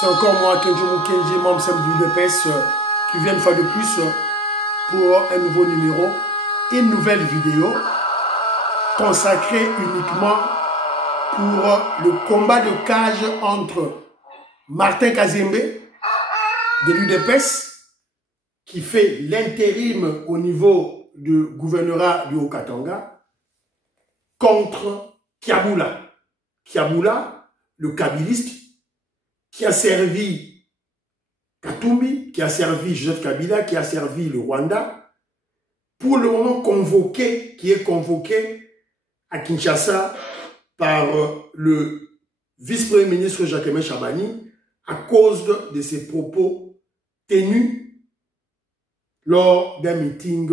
C'est encore moi, Kenjo Mukenji, membre simple du UDPS, qui vient une fois de plus pour un nouveau numéro, une nouvelle vidéo consacrée uniquement pour le combat de cage entre Martin Kazembe de l'UDPS, qui fait l'intérim au niveau du gouvernorat du Haut-Katanga, contre Kiaboula. Kiaboula, le kabiliste, qui a servi Katumbi, qui a servi Joseph Kabila, qui a servi le Rwanda, pour le moment convoqué, qui est convoqué à Kinshasa par le vice-premier ministre Jacques Chabani à cause de ses propos tenus lors d'un meeting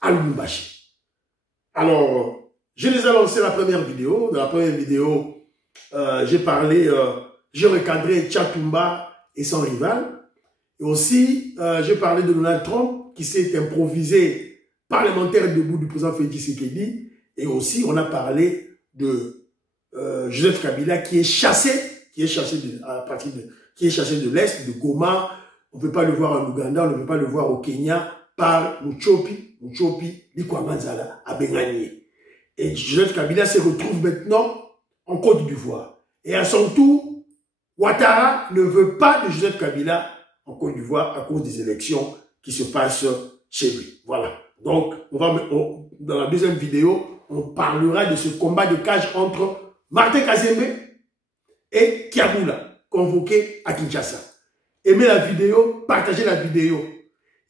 à Lubumbashi. Alors, je les ai lancé la première vidéo. Dans la première vidéo, j'ai parlé... j'ai recadré Tchatumba et son rival. Et aussi, j'ai parlé de Donald Trump, qui s'est improvisé parlementaire debout du président Félix Tshisekedi. Et aussi, on a parlé de Joseph Kabila, qui est chassé de l'Est, de Goma. On ne peut pas le voir en Ouganda, on ne peut pas le voir au Kenya, par Muchopi, Likwamanzala, à Bengani. Et Joseph Kabila se retrouve maintenant en Côte d'Ivoire. Et à son tour, Ouattara ne veut pas de Joseph Kabila en Côte d'Ivoire à cause des élections qui se passent chez lui. Voilà. Donc, dans la deuxième vidéo, on parlera de ce combat de cage entre Martin Kazembe et Kiaboula, convoqué à Kinshasa. Aimez la vidéo, partagez la vidéo.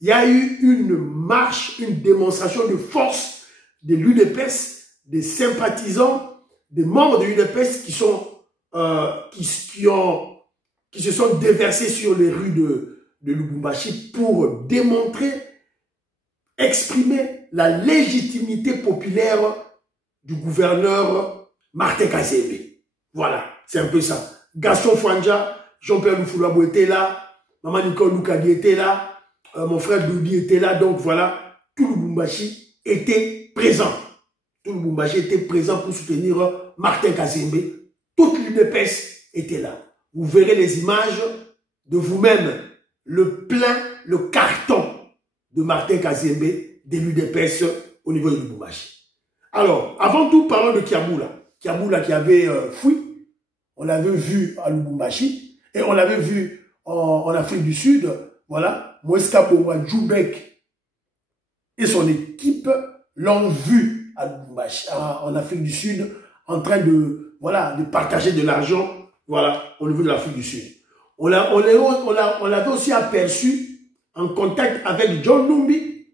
Il y a eu une marche, une démonstration de force de l'UDPS, des sympathisants, des membres de l'UDPS qui se sont déversés sur les rues de Lubumbashi pour démontrer, exprimer la légitimité populaire du gouverneur Martin Kazembe. Voilà, c'est un peu ça. Gaston Fwanja, Jean-Pierre Lufulabo était là, Maman Nicole Loukadi était là, mon frère Doudi était là, donc voilà, tout Lubumbashi était présent. Tout Lubumbashi était présent pour soutenir Martin Kazembe. Toute l'UDPS était là. Vous verrez les images de vous-même, le plein, le carton de Martin Kazembe de l'UDPS au niveau de Lubumbashi. Alors, avant tout, parlons de Kiaboula. Kiaboula qui avait fui. On l'avait vu à Lubumbashi et on l'avait vu en Afrique du Sud. Voilà, Moïska Bowa Djoubek et son équipe l'ont vu à Lubumbashi, en Afrique du Sud, en train de, voilà, de partager de l'argent, voilà, au niveau de l'Afrique du Sud. On l'avait aussi aperçu en contact avec John Numbi,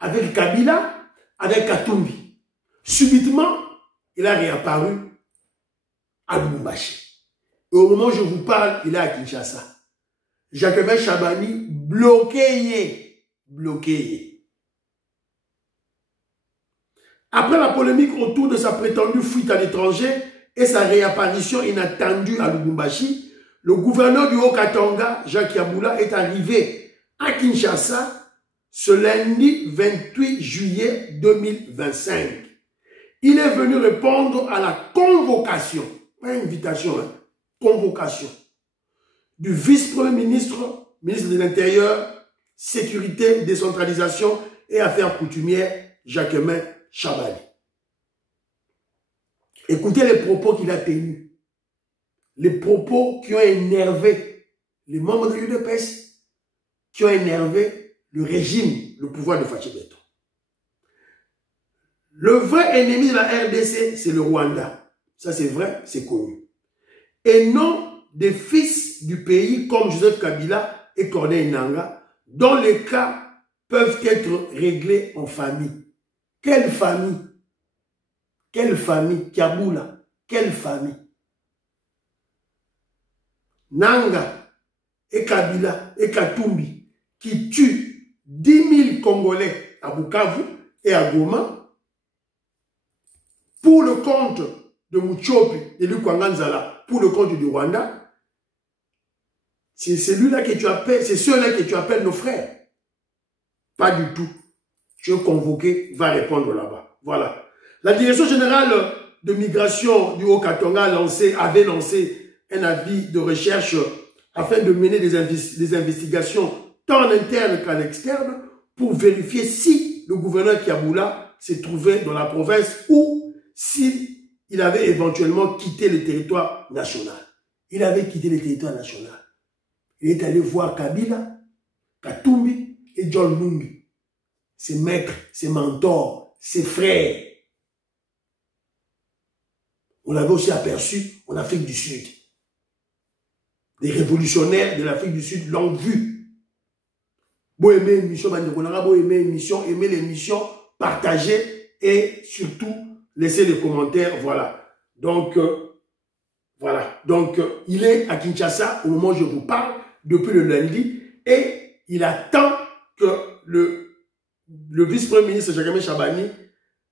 avec Kabila, avec Katumbi. Subitement, il a réapparu à Lubumbashi. Et au moment où je vous parle, il est à Kinshasa. Jacques Chabani, bloqué. Après la polémique autour de sa prétendue fuite à l'étranger et sa réapparition inattendue à Lubumbashi, le gouverneur du Haut-Katanga, Jacques Kiaboula, est arrivé à Kinshasa ce lundi 28 juillet 2025. Il est venu répondre à la convocation, pas invitation, hein, convocation, du vice-premier ministre, ministre de l'Intérieur, Sécurité, Décentralisation et Affaires coutumières, Jacques Chabani. Écoutez les propos qu'il a tenus. Les propos qui ont énervé les membres de l'UDPS, qui ont énervé le régime, le pouvoir de Fachi Beto. Le vrai ennemi de la RDC, c'est le Rwanda. Ça, c'est vrai, c'est connu. Et non des fils du pays comme Joseph Kabila et Corneille Nangaa, dont les cas peuvent être réglés en famille. Quelle famille? Quelle famille? Kiaboula, quelle famille? Nangaa et Kabila et Katumbi qui tuent 10 000 Congolais à Bukavu et à Goma pour le compte de Muchopi et de Kwanganzala, pour le compte du Rwanda. C'est celui-là que tu appelles, c'est ceux-là que tu appelles nos frères. Pas du tout. Tu es convoqué, va répondre là-bas. Voilà. La Direction générale de migration du Haut-Katanga avait lancé un avis de recherche afin de mener des investigations tant en interne qu'en externe pour vérifier si le gouverneur Kiaboula se trouvait dans la province ou s'il avait éventuellement quitté le territoire national. Il avait quitté le territoire national. Il est allé voir Kabila, Katumbi et John Numbi, ses maîtres, ses mentors, ses frères. On l'avait aussi aperçu en Afrique du Sud. Les révolutionnaires de l'Afrique du Sud l'ont vu. Bon aimer l'émission, bon aimer l'émission, aimer l'émission, partager et surtout laisser les commentaires. Voilà. Donc, voilà. Donc, il est à Kinshasa au moment où je vous parle, depuis le lundi, et il attend que le vice-premier ministre Jacques Chabani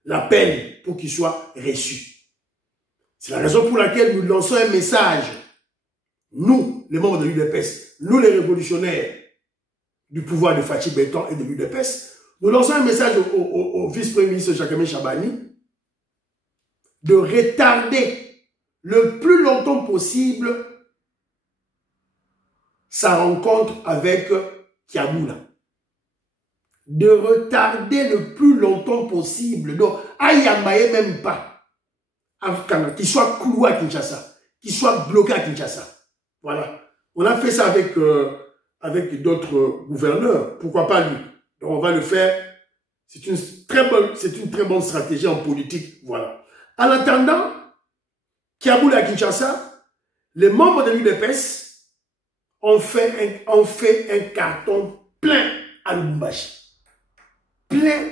l'appelle pour qu'il soit reçu. C'est la raison pour laquelle nous lançons un message. Nous, les membres de l'UDPS, nous les révolutionnaires du pouvoir de Fachi Béton et de l'UDPS, nous lançons un message au vice-premier ministre Jacques Chabani de retarder le plus longtemps possible sa rencontre avec Kiaboula. De retarder le plus longtemps possible. Donc, Ayambaye même pas. Qu'il soit cloué à Kinshasa, qu'il soit bloqué à Kinshasa. Voilà. On a fait ça avec d'autres gouverneurs. Pourquoi pas lui? Donc on va le faire. C'est une très bonne stratégie en politique. Voilà. En attendant, Kiaboula à Kinshasa, les membres de l'UDPS ont fait un carton plein à Lubumbashi. Plein.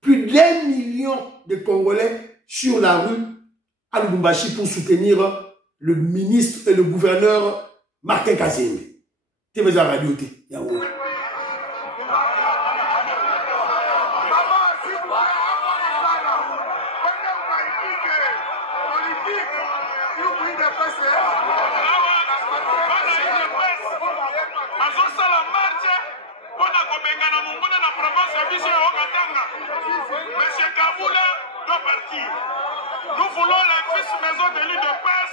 Plus d'1 million de Congolais sur la rue à Lubumbashi pour soutenir le ministre et le gouverneur Martin Kazembe. Tu veux la radio, Monsieur Kaboula doit partir. Nous voulons la vice-maison de l'UDPS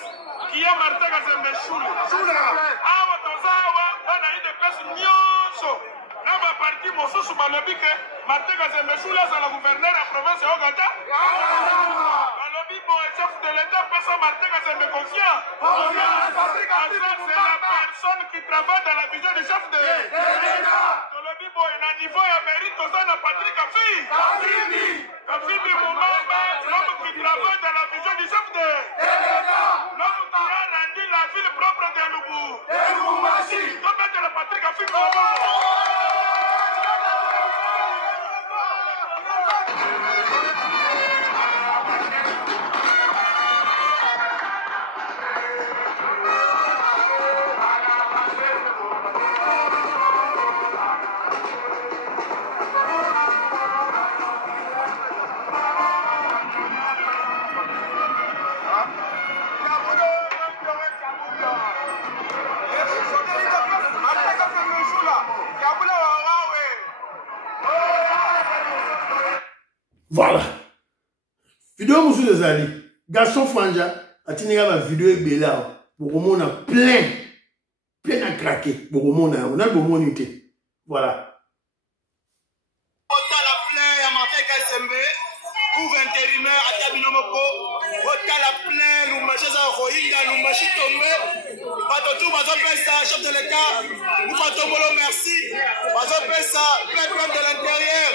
qui est Martin Kazembe Choula. Awa tozawa bana UDPS nyonso. Naba parti mosusu balobi ke Martin Kazembe Choula c'est le gouverneur de la province de Ogata. Balobi bon chef de l'État passe Martin Kazembe confiant. C'est la personne qui travaille dans la vision du chef de l'État. Balobi bon na niveau ya mérite tozana Patrick Afi. Kafimbi Moumamba, l'homme qui travaille dans la vision du chef de l'État. L'homme qui a rendu la ville propre de Lubumbashi. Comme mettre le Patrick Kafimbi Moumamba. Voilà. Vidéo monsieur des alliés. Gaston Franja a tenu la vidéo et là. Pour on a plein à craquer. Pour on a bon unité. Voilà. Couvre intérimaire à Tabinomoko, Ota la plaine, Lumbashi Rohingya, Lumbashi tombé, Patotou, Bazopesa, chef de l'État, nous Fatomolo, merci, Bazopesa, peuple de l'intérieur,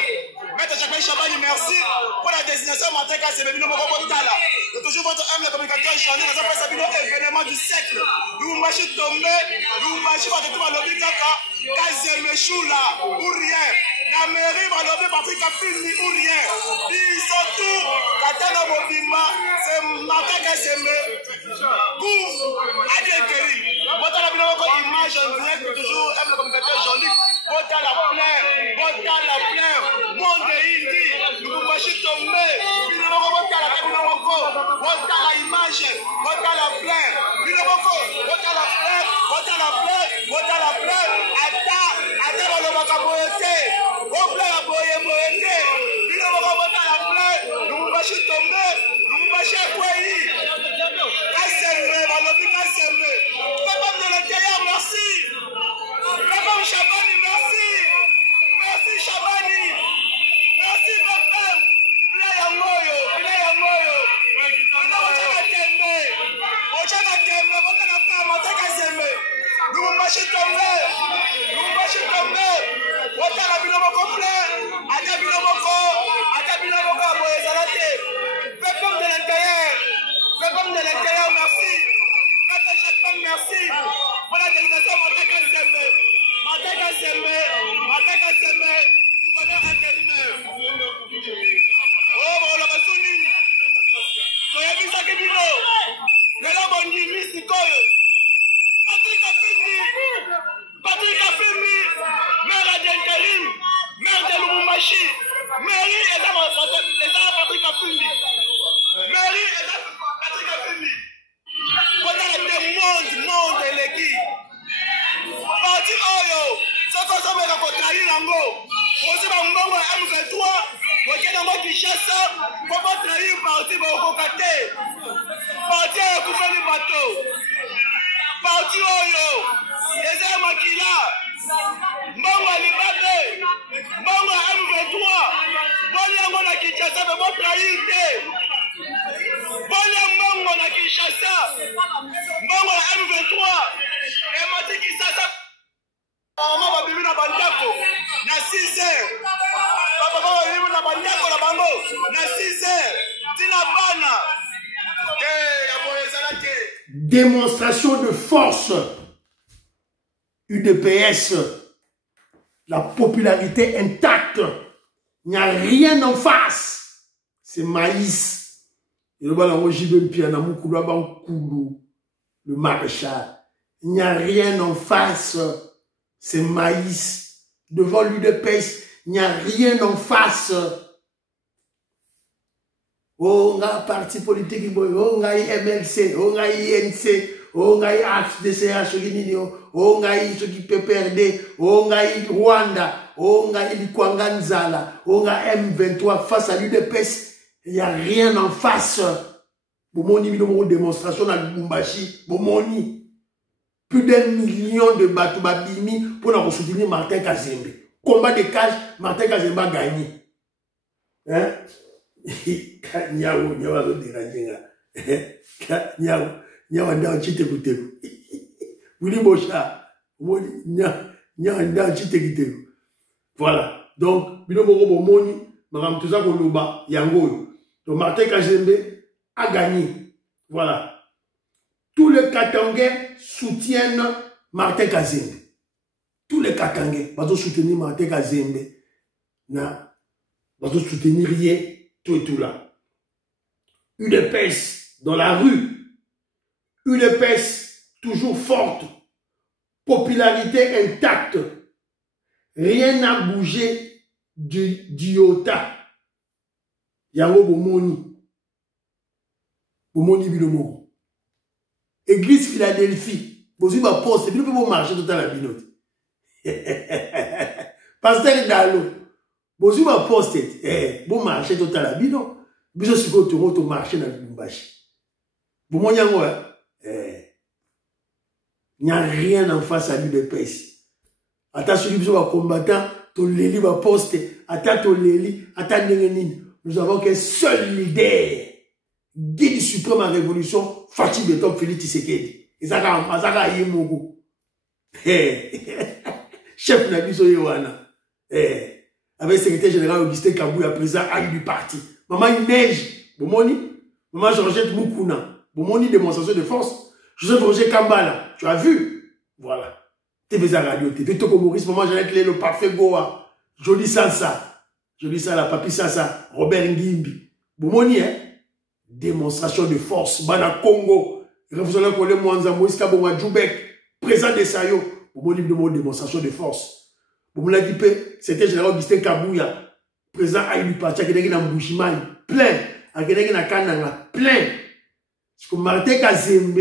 Maître Jacques Chabani, merci pour la désignation Martin Kazembe Binomoko Kotala. C'est toujours votre humble communicateur échangé, Bazopesa Bino, événement du siècle, Lumbashi tombé, Lumbashi Patotou, Balobi Kaka, Kazembe Choula, ou rien. La mairie va lever Patrick Kafimbi ou rien. Ils sont tous. Katana Mobimba, c'est Martin Kazembe. Couvre, Adrien Kerry. Bota la image en direct, toujours aime le communicateur Jean-Luc. Bota la plaire. Monde Indi. Lubumbashi tombé. Binomoko, bota la Binomoko. Bota la image. Bota la plaire. Binomoko, bota la plaire. Attends, le macaboté. Au plein à boyer, il ne va pas la plaie, nous ne va pas tomber, nous ne va pas Kazembe, Balobi Kazembe, Merci pour la délégation Mateka Sembe, gouverneur intérimaire. Oh, bon, la bassoune. Soyez mis à Kébino. Mais là, on dit, Missikoye. Patrick Afemi, maire d'intérim, maire de Lubumbashi. Mairie est à Patrick Afemi. Mairie est à Patrick Afemi. Monde et l'équipe. Parti Oyo, ça fait ça, mais la contraire, Nango. Aussi, Bango, M23, ok, Nango Kinshasa, pour pas trahir parti Bokokate. Parti à Koufani Bateau. Parti Oyo, les Makila, Bango Libabe, Bango M23, Bango na Kinshasa, mais pas trahir. Bango na Kinshasa, Bango M23, et Mati Kinshasa. Maman va vivre dans Bandako, na 6 heures. Papa va vivre dans Bandako, na Bango, na 6 heures. Tina Bana. Démonstration de force. UDPS. La popularité intacte. Il n'y a rien en face. C'est maïs. Le maréchal. Il n'y a rien en face. C'est maïs. Devant l'UDPS, il n'y a rien en face. Oh, on a parti politique, on a MLC, on a INC, on a HDCH, on a PPRD, on a Rwanda, on a Kwanganzala, on a M23 face à l'UDPS. Il n'y a rien en face. Bomoni, une démonstration à Lubumbashi, Bomoni. Plus d'1 million de bateaux babimi pour nous soutenir Martin Kazembe. Combat de cage, Martin Kazembe a gagné. Hein? Niao, voilà. Donc, donc Martin Kazembe a gagné. Voilà. Tous les Katangais soutiennent Martin Kazembe. Tous les Katangais vont soutenir Martin Kazembe. Vont soutenir rien, tout et tout là. UDPS dans la rue. UDPS toujours forte. Popularité intacte. Rien n'a bougé du iota. Yango Bomoni. Bomoni Bilomoro. Église Philadelphie. Vous avez un poste. Vous pouvez marcher tout à la binote. Pasteur Dalo. Vous avez un poste. Vous marchez tout à la binote. Vous avez un marché dans le Lubumbashi. Vous avez il n'y a rien en face à l'UDPS. Attention, vous avez un combattant. Tu l'eli va poste. Attends, tu l'eli. Attends, nous avons qu'un seul leader. Guide suprême en révolution, Fachi Beton Félix Tshisekedi. Et ça va y mogo. Chef Nabiso Yohana. Avec le secrétaire général Augustin Kabouya, président aïe du parti. Maman il neige. Bomoni. Maman Georgette Moukouna. Bomoni démonstration de force. Joseph Roger Kambala. Tu as vu? Voilà. TV Radio, TV Toko Maurice, maman Jeannette le parfait Goa. Joli Sansa. Joli Sala, Papi Sasa. Robert Ngimbi. Bomoni, hein? Démonstration de force. Bana Congo. Révolutionnaire Kole Mwanza, Moïse Kabonga Djoubek. Président de Sayo. Pour mon démonstration de force. Pour me dire que c'était général Augustin Kabouya. Président Aïe du parti. Qui est dans Mbouchimai. Plein. Qui est dans Kananga. Plein. Parce que Martin Kazembe.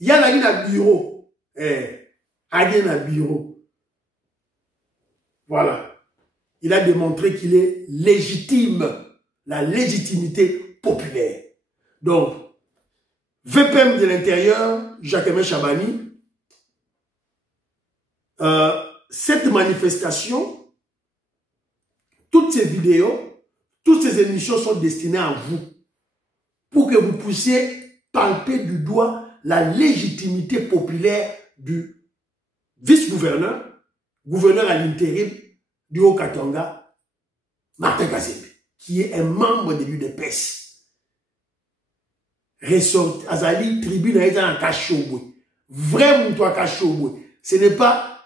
Il y a un bureau. Il y a un bureau. Voilà. Il a démontré qu'il est légitime. La légitimité populaire. Donc, VPM de l'intérieur, Jacques-Aimé Chabani, cette manifestation, toutes ces vidéos, toutes ces émissions sont destinées à vous, pour que vous puissiez palper du doigt la légitimité populaire du vice-gouverneur, gouverneur à l'intérim du Haut-Katanga, Martin Kazembe, qui est un membre de l'UDPS. Ressort Azali, tribune à Kachobwe. Vrai moutou à Kachobwe. Ce n'est pas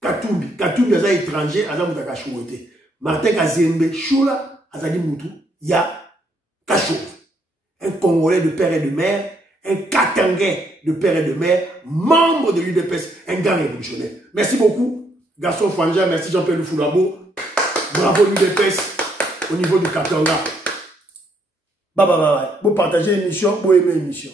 Katumbi. Katumbi est étranger, Azali moutou à Kachobwe. Martin Kazembe, Choula, Azali moutou, il y a Kachobwe. Un Congolais de père et de mère, un Katangais de père et de mère, membre de l'UDPS, un grand révolutionnaire. Merci beaucoup, Gaston Fanja, merci Jean-Pierre Foulabo. Bravo l'UDPS au niveau du Katanga. Bye bye bye. Vous partagez l'émission, vous aimez l'émission.